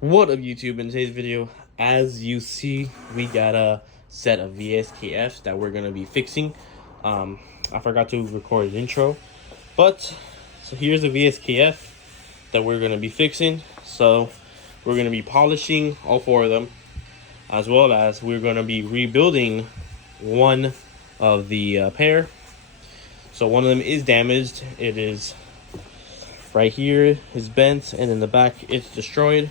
What up, YouTube? In today's video, as you see, we got a set of Vskfs that we're gonna be fixing. I forgot to record an intro, but so here's the Vskf that we're gonna be fixing. So we're gonna be polishing all four of them, as well as we're gonna be rebuilding one of the pair. So one of them is damaged. It is right here is bent, and in the back it's destroyed.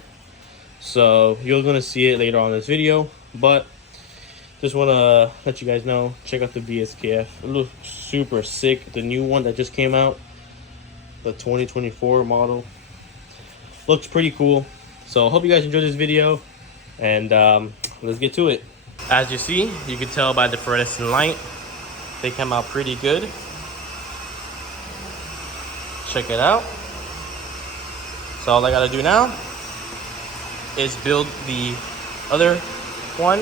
So you're gonna see it later on in this video, but just wanna let you guys know, check out the Vskf. It looks super sick. The new one that just came out, the 2024 model, looks pretty cool. So I hope you guys enjoyed this video, and let's get to it. As you see, you can tell by the fluorescent light, they come out pretty good. Check it out. So all I gotta do now is build the other one.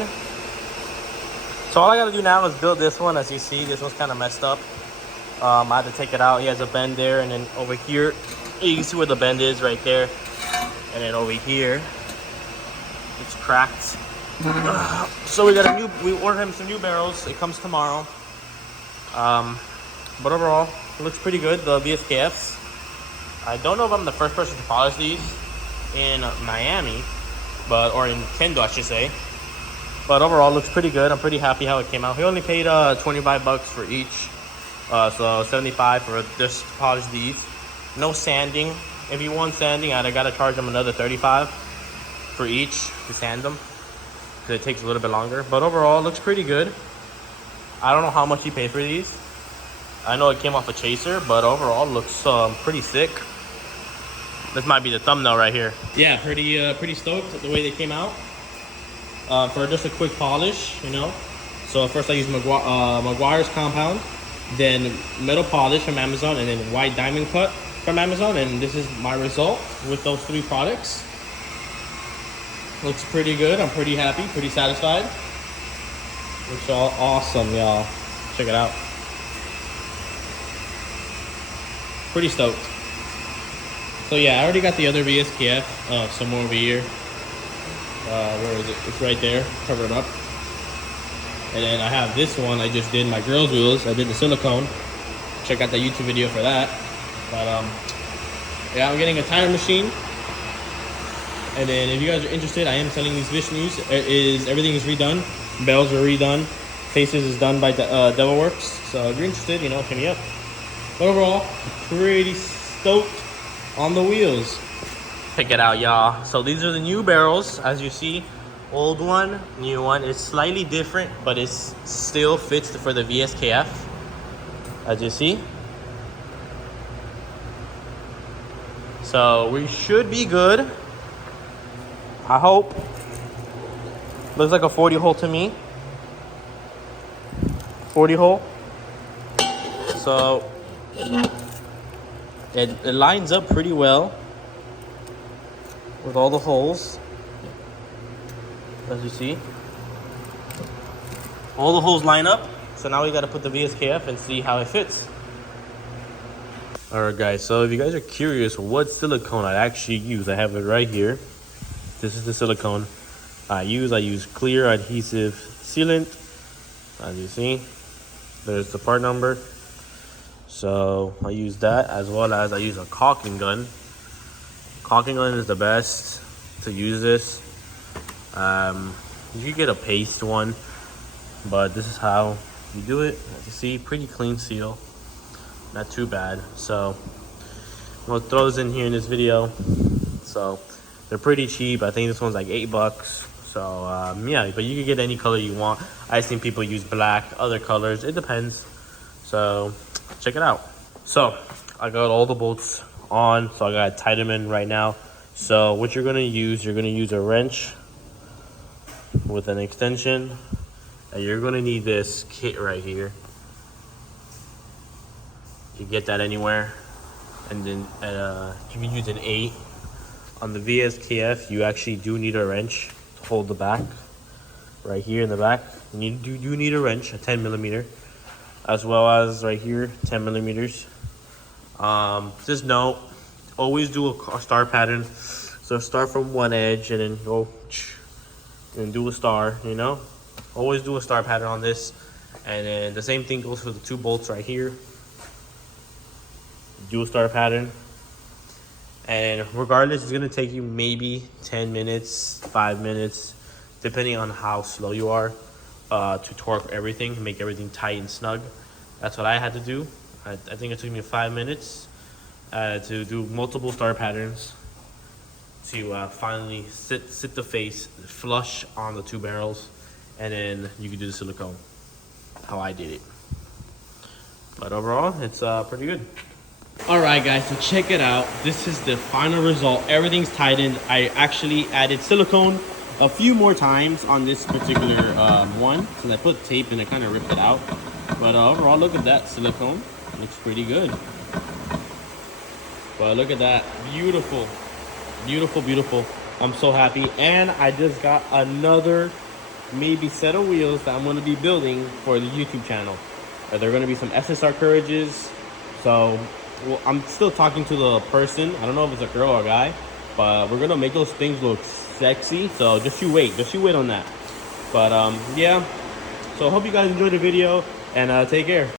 So all I gotta do now is build this one. As you see, this one's kind of messed up. I had to take it out. He has a bend there, and then over here, you can see where the bend is right there. And then over here, it's cracked. So we ordered him some new barrels. It comes tomorrow. But overall, it looks pretty good, the Vskfs. I don't know if I'm the first person to polish these in Miami, or in Kendo, I should say. But overall, it looks pretty good. I'm pretty happy how it came out. He only paid 25 bucks for each, so 75 for just to polish these. No sanding. If you want sanding, I gotta charge them another 35 for each to sand them, because it takes a little bit longer. But overall, it looks pretty good. I don't know how much he paid for these. I know it came off a chaser, but overall, it looks pretty sick. This might be the thumbnail right here. Yeah, pretty stoked at the way they came out. For just a quick polish, you know. So first I used Meguiar's compound, then metal polish from Amazon, and then white diamond cut from Amazon. And this is my result with those three products. Looks pretty good. I'm pretty happy, pretty satisfied. Looks all awesome, y'all. Check it out. Pretty stoked. So yeah, I already got the other Vskf somewhere over here. Where is it? It's right there, covered up. And then I have this one. I just did my girls' wheels. I did the silicone. Check out the YouTube video for that. But yeah, I'm getting a tire machine. And then if you guys are interested, I am selling these Vskfs. Everything is redone. Bells are redone. Faces is done by Devilworks. So if you're interested, you know, hit me up. But overall, pretty stoked on the wheels. Check it out, y'all. So these are the new barrels. As you see, old one, new one. It's slightly different, but it still fits for the Vskf, as you see. So we should be good, I hope. Looks like a 40 hole to me. 40 hole. So it lines up pretty well with all the holes, as you see. All the holes line up. So now we got to put the Vskf and see how it fits. Alright guys, so if you guys are curious what silicone I actually use, I have it right here. This is the silicone I use clear adhesive sealant, as you see. There's the part number. So I use that, as well as I use a caulking gun. Caulking gun is the best to use this. You could get a paste one, but this is how you do it. As you see, pretty clean seal, not too bad. So I'm gonna throw this in here in this video. So they're pretty cheap. I think this one's like 8 bucks. So yeah, but you can get any color you want. I've seen people use black, other colors. It depends. So check it out. So I got all the bolts on, so I gotta tighten them in right now. So what you're gonna use a wrench with an extension, and you're gonna need this kit right here. You get that anywhere, and then you can use an 8. On the Vskf, you actually do need a wrench to hold the back. Right here in the back, you do need a wrench, a 10 millimeter, as well as right here, 10 millimeters. Just note, always do a star pattern. So start from one edge and then go and do a star, you know? Always do a star pattern on this. And then the same thing goes for the 2 bolts right here. Do a star pattern. And regardless, it's gonna take you maybe 10 minutes, 5 minutes, depending on how slow you are, to torque everything, make everything tight and snug. That's what I had to do. I think it took me 5 minutes to do multiple star patterns to finally sit the face flush on the 2 barrels, and then you can do the silicone, how I did it. But overall, it's pretty good. All right, guys, so check it out. This is the final result. Everything's tightened. I actually added silicone a few more times on this particular one, because I put tape and I kind of ripped it out. But overall, look at that silicone. Looks pretty good. But look at that. Beautiful. Beautiful, beautiful. I'm so happy. And I just got another maybe set of wheels that I'm going to be building for the YouTube channel. They're going to be some SSR Courages. So well, I'm still talking to the person. I don't know if it's a girl or a guy, but we're going to make those things look sexy. So just you wait on that. But yeah, so I hope you guys enjoyed the video, and take care.